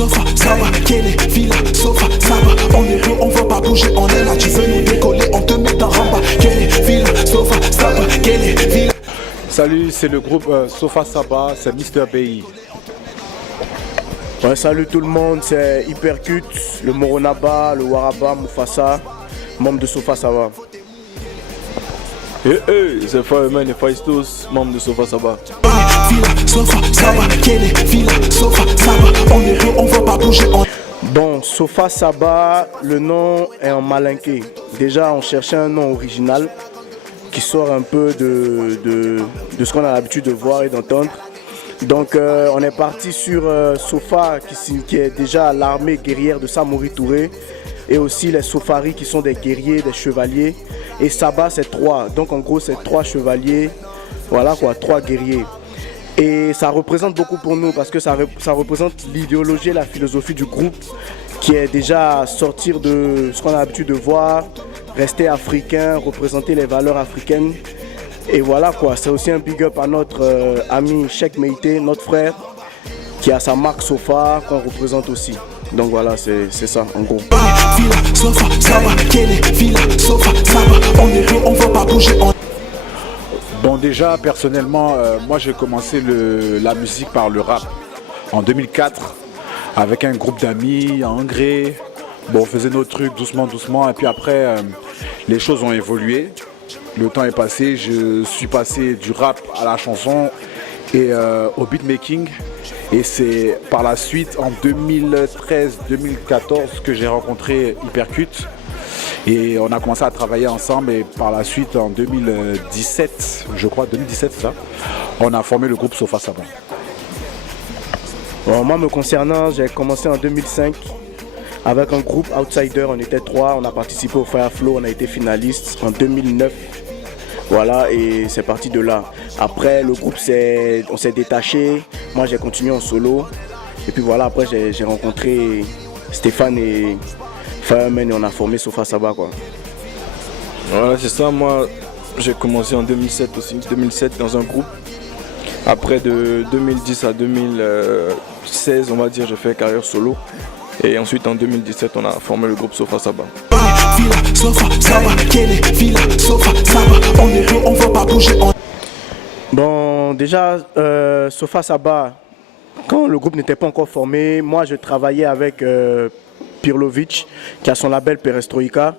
sofa, ça va, Kelly, villa, sofa, ça va. On est on va pas bouger, on est là. Tu veux nous décoller, on te met en ramba. Kelly, villa, sofa, ça va, Kelly, villa. Salut, c'est le groupe Sofa Saba, c'est Mr. BI. Ouais, salut tout le monde, c'est Hypercut, le Moronaba, le Waraba, Mufasa, membre de Sofa Saba. C'est Fireman et Faistos, membre de Sofa Saba. Villa, sofa, ça va, Kelly, villa, sofa, ça va. On est on va pas bouger, Bon, Sofa Saba, le nom est en malinqué. Déjà, on cherchait un nom original qui sort un peu de ce qu'on a l'habitude de voir et d'entendre. Donc on est parti sur Sofa qui est déjà l'armée guerrière de Samori Touré, et aussi les Sofari qui sont des guerriers, des chevaliers, et Saba c'est 3, donc en gros c'est 3 chevaliers, voilà quoi, 3 guerriers. Et ça représente beaucoup pour nous parce que ça représente l'idéologie et la philosophie du groupe, qui est déjà sortir de ce qu'on a l'habitude de voir, rester africain, représenter les valeurs africaines. Et voilà quoi, c'est aussi un big up à notre ami Cheikh Meïté, notre frère, qui a sa marque Sofa, qu'on représente aussi. Donc voilà, c'est ça en gros. Villa, sofa, ça va, Kelly, villa, sofa, ça va. On est on va pas bouger, Bon, déjà, personnellement, moi j'ai commencé la musique par le rap en 2004 avec un groupe d'amis en Gré. Bon, on faisait nos trucs doucement, doucement, et puis après, les choses ont évolué. Le temps est passé, je suis passé du rap à la chanson et au beatmaking. Et c'est par la suite, en 2013-2014, que j'ai rencontré Hypercut. Et on a commencé à travailler ensemble, et par la suite, en 2017, je crois, 2017 ça, on a formé le groupe Sofa Saba. Bon, moi me concernant, j'ai commencé en 2005 avec un groupe Outsider, on était 3, on a participé au Fireflow, on a été finaliste en 2009. Voilà, et c'est parti de là. Après, le groupe on s'est détaché, moi j'ai continué en solo. Et puis voilà, après j'ai rencontré Stéphane et Fireman et on a formé Sofa Saba quoi. Voilà, c'est ça, moi j'ai commencé en 2007 aussi, 2007 dans un groupe. Après de 2010 à 2016, on va dire, j'ai fait carrière solo. Et ensuite en 2017, on a formé le groupe Sofa Saba. Villa, sofa, ça va, Kelly, villa, sofa, ça va. On est on va pas bouger, Bon, déjà, Sofa Saba, quand le groupe n'était pas encore formé, moi je travaillais avec Pirlovic, qui a son label Perestroïka.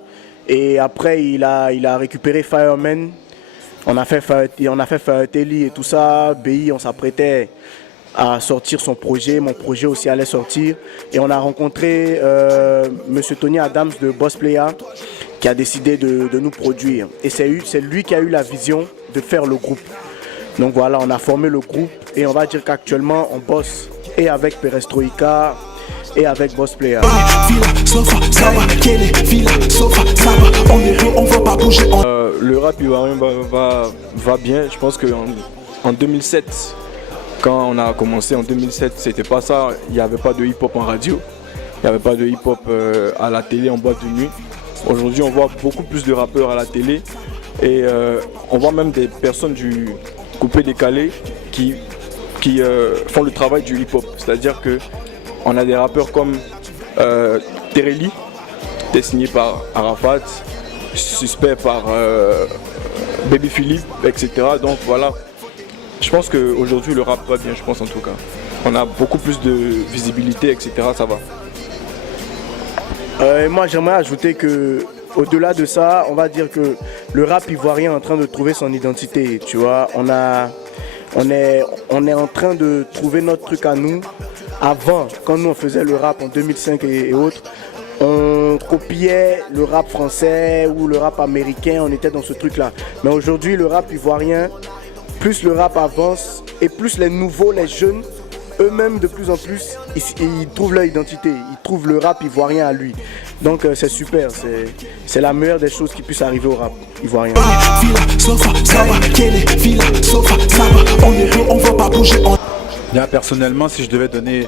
Et après, il a récupéré Fireman. On a fait Faeteli et tout ça. BI, on s'apprêtait à sortir son projet. Mon projet aussi allait sortir. Et on a rencontré Monsieur Tony Adams de Boss Playa, qui a décidé de nous produire. Et c'est lui qui a eu la vision de faire le groupe. Donc voilà, on a formé le groupe et on va dire qu'actuellement on bosse et avec Perestroïka et avec Boss Playa. Le rap ivoirien va bien. Je pense qu'en 2007, quand on a commencé en 2007, c'était pas ça. Il n'y avait pas de hip-hop en radio. Il n'y avait pas de hip-hop à la télé, en boîte de nuit. Aujourd'hui, on voit beaucoup plus de rappeurs à la télé. Et on voit même des personnes du coupé décalé qui font le travail du hip-hop. C'est-à-dire qu'on a des rappeurs comme Tereli, qui est signé par Arafat, Suspect par Baby Philippe, etc. Donc voilà, je pense qu'aujourd'hui le rap va bien, je pense en tout cas. On a beaucoup plus de visibilité, etc. Ça va. Moi j'aimerais ajouter que au-delà de ça, on va dire que le rap ivoirien est en train de trouver son identité, tu vois. On est en train de trouver notre truc à nous. Avant, quand nous on faisait le rap en 2005 et autres, on copiait le rap français ou le rap américain, on était dans ce truc-là. Mais aujourd'hui, le rap ivoirien, plus le rap avance et plus les nouveaux, les jeunes, eux-mêmes de plus en plus, ils trouvent leur identité, ils trouvent le rap ivoirien à lui. Donc c'est super, c'est la meilleure des choses qui puisse arriver au rap ivoirien. Là, personnellement, si je devais donner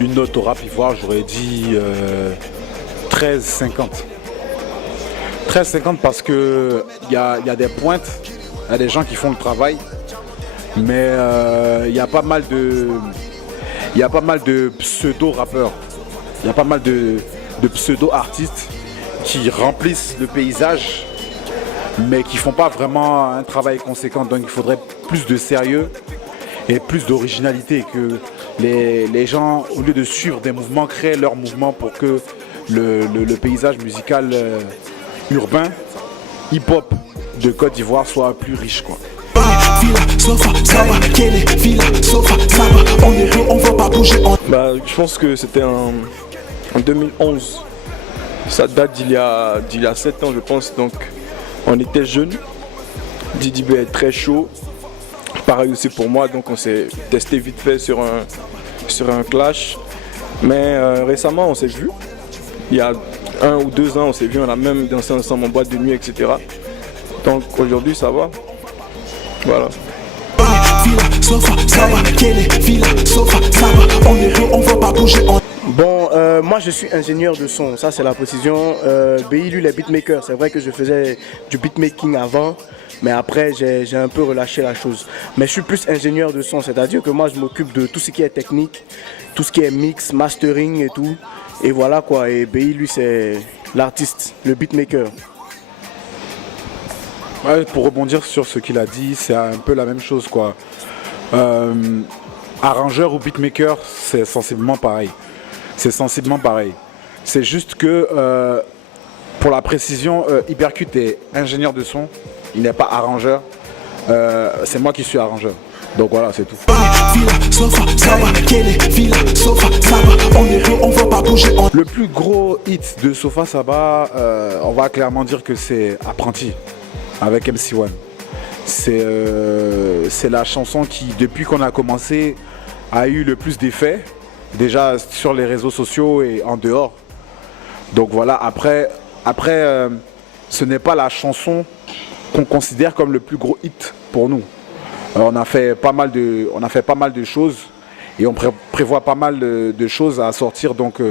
une note au rap ivoire, j'aurais dit 13,50. 13,50 parce qu'il y a des pointes, il y a des gens qui font le travail, mais il y a pas mal de... il y a pas mal de pseudo-rappeurs, il y a pas mal de pseudo-artistes qui remplissent le paysage, mais qui font pas vraiment un travail conséquent. Donc il faudrait plus de sérieux et plus d'originalité, que les gens, au lieu de suivre des mouvements, créent leur mouvement pour que le paysage musical urbain, hip-hop de Côte d'Ivoire soit plus riche, quoi. Je pense que c'était en 2011. Ça date d'il y a 7 ans, je pense. Donc on était jeunes. Didi B est très chaud. Pareil aussi pour moi, donc on s'est testé vite fait sur un clash. Mais récemment on s'est vu. Il y a 1 ou 2 ans on s'est vu, on a même dansé ensemble en boîte de nuit, etc. Donc aujourd'hui ça va. Voilà. Bon, moi je suis ingénieur de son, ça c'est la précision. BI lui les beatmakers, c'est vrai que je faisais du beatmaking avant, mais après j'ai un peu relâché la chose. Mais je suis plus ingénieur de son, c'est-à-dire que moi je m'occupe de tout ce qui est technique, tout ce qui est mix, mastering et tout. Et voilà quoi, et BI lui c'est l'artiste, le beatmaker. Ouais, pour rebondir sur ce qu'il a dit, c'est un peu la même chose, quoi. Arrangeur ou beatmaker, c'est sensiblement pareil. C'est sensiblement pareil. C'est juste que, pour la précision, Hypercute est ingénieur de son, il n'est pas arrangeur. C'est moi qui suis arrangeur. Donc voilà, c'est tout. Le plus gros hit de Sofa Saba, on va clairement dire que c'est Apprenti, avec MC1. C'est la chanson qui, depuis qu'on a commencé, a eu le plus d'effets, déjà sur les réseaux sociaux et en dehors. Donc voilà, après ce n'est pas la chanson qu'on considère comme le plus gros hit pour nous. On a fait pas mal de choses et on prévoit pas mal de choses à sortir. Donc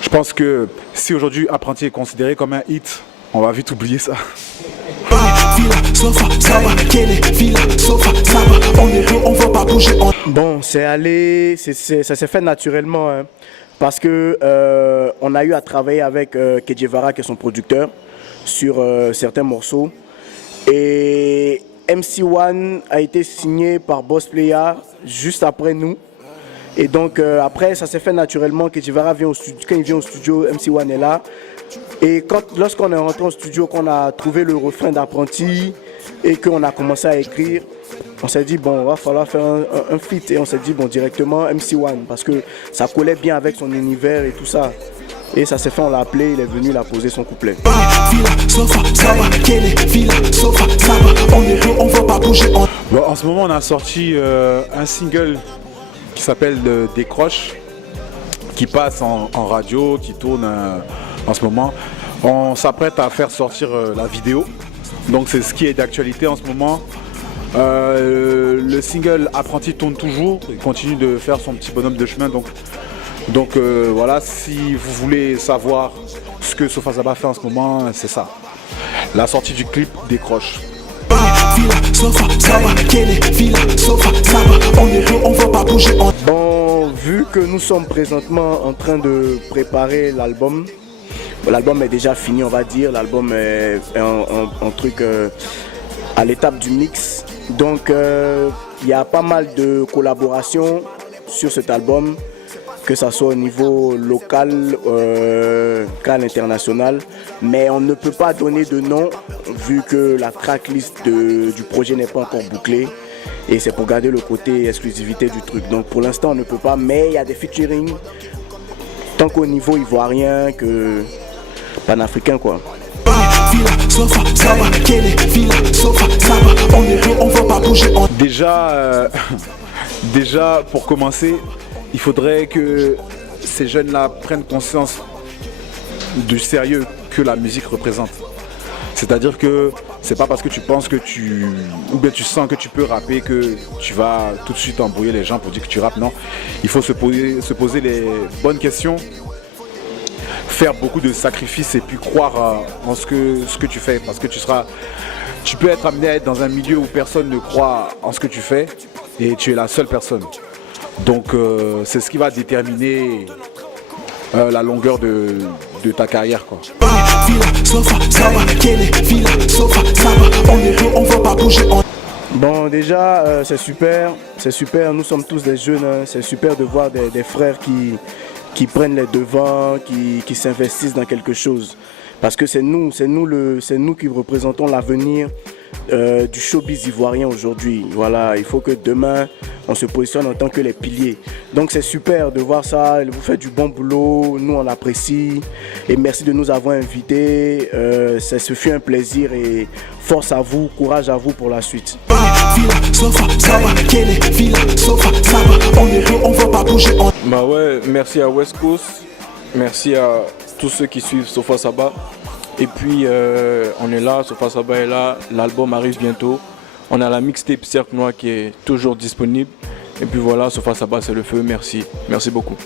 je pense que si aujourd'hui Apprenti est considéré comme un hit, on va vite oublier ça. Bon, ça s'est fait naturellement, hein, parce que on a eu à travailler avec Kedjevara, qui est son producteur, sur certains morceaux. Et MC1 a été signé par Boss Player juste après nous. Et donc après, ça s'est fait naturellement. Kedjevara vient au studio, quand il vient au studio, MC1 est là. Et lorsqu'on est rentré au studio, qu'on a trouvé le refrain d'Apprenti et qu'on a commencé à écrire, on s'est dit bon, il va falloir faire un feat. Et on s'est dit bon, directement MC1, parce que ça collait bien avec son univers et tout ça. Et ça s'est fait, on l'a appelé, il est venu, il a posé son couplet. Bon, en ce moment, on a sorti un single qui s'appelle Décroche, qui passe en radio, qui tourne en ce moment. On s'apprête à faire sortir la vidéo, donc c'est ce qui est d'actualité en ce moment. Le single Apprenti tourne toujours, il continue de faire son petit bonhomme de chemin. Donc voilà, si vous voulez savoir ce que Sofa Saba fait en ce moment, c'est ça. La sortie du clip Décroche. Bon, vu que nous sommes présentement en train de préparer l'album, l'album est déjà fini, on va dire. L'album est un truc à l'étape du mix. Donc il y a pas mal de collaborations sur cet album, que ça soit au niveau local, qu'à l'international. Mais on ne peut pas donner de nom vu que la tracklist du projet n'est pas encore bouclée. Et c'est pour garder le côté exclusivité du truc. Donc pour l'instant on ne peut pas, mais il y a des featuring. Tant qu'au niveau ivoirien que panafricain quoi. Déjà pour commencer, il faudrait que ces jeunes-là prennent conscience du sérieux que la musique représente. C'est-à-dire que c'est pas parce que tu penses que ou bien tu sens que tu peux rapper que tu vas tout de suite embrouiller les gens pour dire que tu rappes. Non, il faut se poser les bonnes questions, faire beaucoup de sacrifices et puis croire en ce que tu fais, parce que tu peux être amené à être dans un milieu où personne ne croit en ce que tu fais et tu es la seule personne. Donc c'est ce qui va déterminer la longueur de ta carrière, quoi. Villa, sofa, saba, Kelly, villa, sofa, saba. On est deux, on va pas bouger. Bon, déjà, c'est super, nous sommes tous des jeunes, hein. C'est super de voir des frères qui prennent les devants, qui s'investissent dans quelque chose. Parce que c'est nous qui représentons l'avenir du showbiz ivoirien aujourd'hui. Voilà, il faut que demain, on se positionne en tant que les piliers. Donc c'est super de voir ça, vous faites du bon boulot, nous on l'apprécie. Et merci de nous avoir invités, ce fut un plaisir et force à vous, courage à vous pour la suite. Villa, sofa, saba, Kelly, villa, sofa, saba. On est deux, on va pas bouger. Bah ouais, merci à West Coast, merci à tous ceux qui suivent Sofa Saba. Et puis on est là, Sofa Saba est là, l'album arrive bientôt. On a la mixtape Cercle Noir qui est toujours disponible. Et puis voilà, Sofa Saba c'est le feu, merci beaucoup.